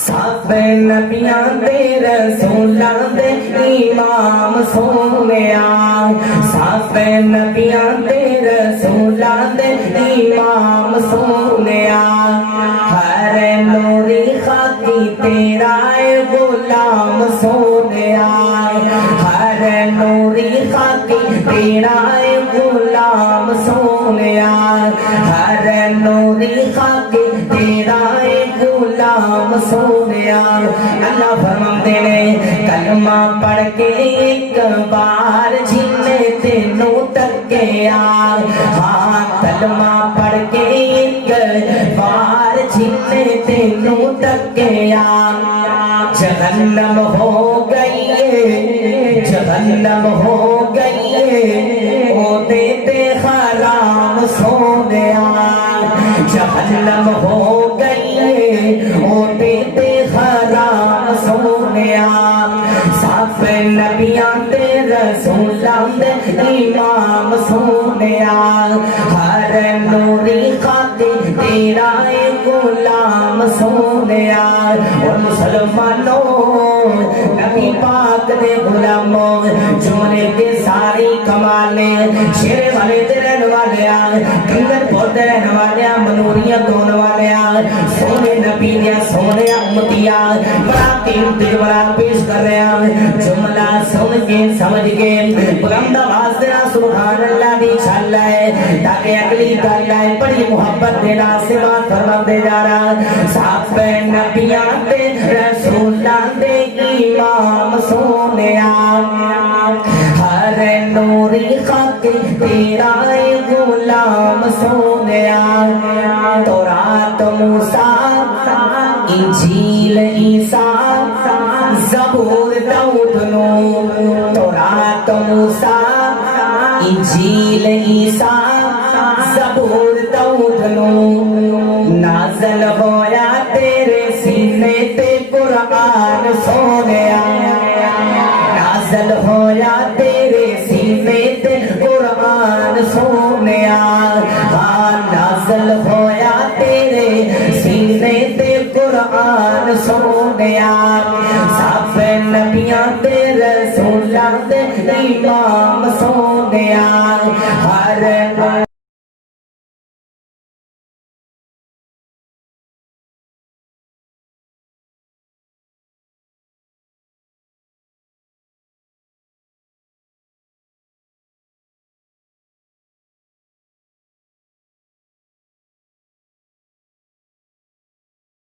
سب نبیاں دے رسولاں دے امام سونیا سب نبیاں دے رسولاں دے امام سونیا ہر نوری خاکی تیرا اے غلام سونیا ہر نوری خاکی تیرا اے غلام سونیا ہر نوری خاکی تیرا اے غلام سونیا اللہ فرماتے ہیں کلمہ پڑھ کے ایک بار جھنے تینوں تکے آئے ہاں کلمہ پڑھ کے ایک بار جھنے تینوں تکے آئے جہنم ہو گئی ہے جہنم ہو گئی ہے او دیتے حرام سونیا جہنم ہو گئی ہے او دیتے حرام سونیا صاف نبیاں دے رسولاں دے امام سونیا ہر نوری خاطر تیرا اے غلام سونیا اور مسلمانوں نبی پاک دے غلاموں جملے کے ساری کمالے شیر والے دے رہنے والے کنگر پودے رہنے والے منوریاں دون والے سونے نبی دیا سونے امتیا بڑا قیمتی بڑا پیش کر رہے ہیں جملہ سن کے سمجھ کے بلند آواز دینا سبحان اللہ دی چھال ہے تاکہ اگلی گل ہے بڑی محبت دینا سے بات فرما دے جا رہا صاحب نبیاں دے رسولاں دے امام سونیا ہر نوری خاکی تیرا اے غلام سونیا تورات موسیٰ انجیل عیسیٰ زبور داؤد نو تورات موسیٰ انجیل عیسیٰ زبور داؤد نو نازل ہویا تیرے سینے تے قرآن سونیا نازل ہویا تیرے سینے تے قرآن سونیا نازل ہویا تیرے سینے تے قرآن سونیا سب نبیاں تے رسولاں دے امام سونیا